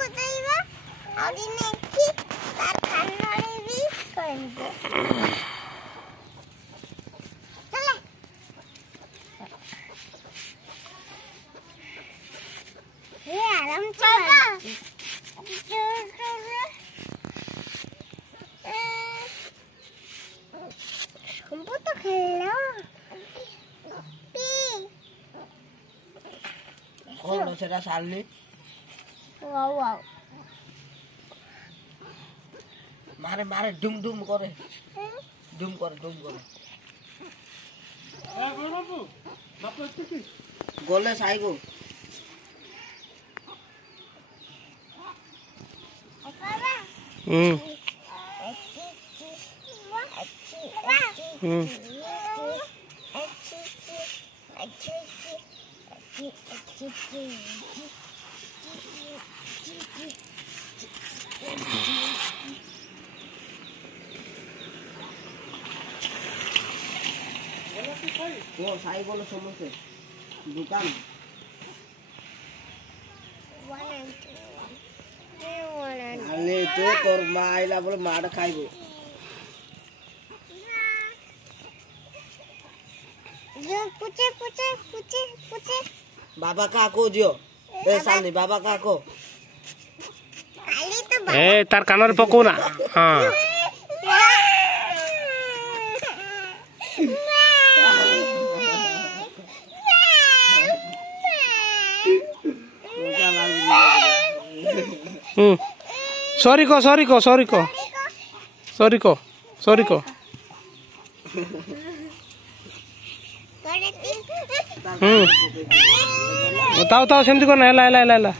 बताइबा और इने की तार खानरे भी करबो चले ये आराम से हमको तो खेलना कौन सेटा सालनी वाओ वाओ मारे मारे डुम डुम करे डुम करे ए बाबू बापू की गोले साइगो वो साई बोलो समोसे दुकान 191 अरे तो तोर माँ आइला बोले मार खाइबो जो पूछे बाबा का को दियो ए सालनी बाबा का को खाली तो ए तार कानर पको ना हां सॉरी को बताओ सेमती को ना ला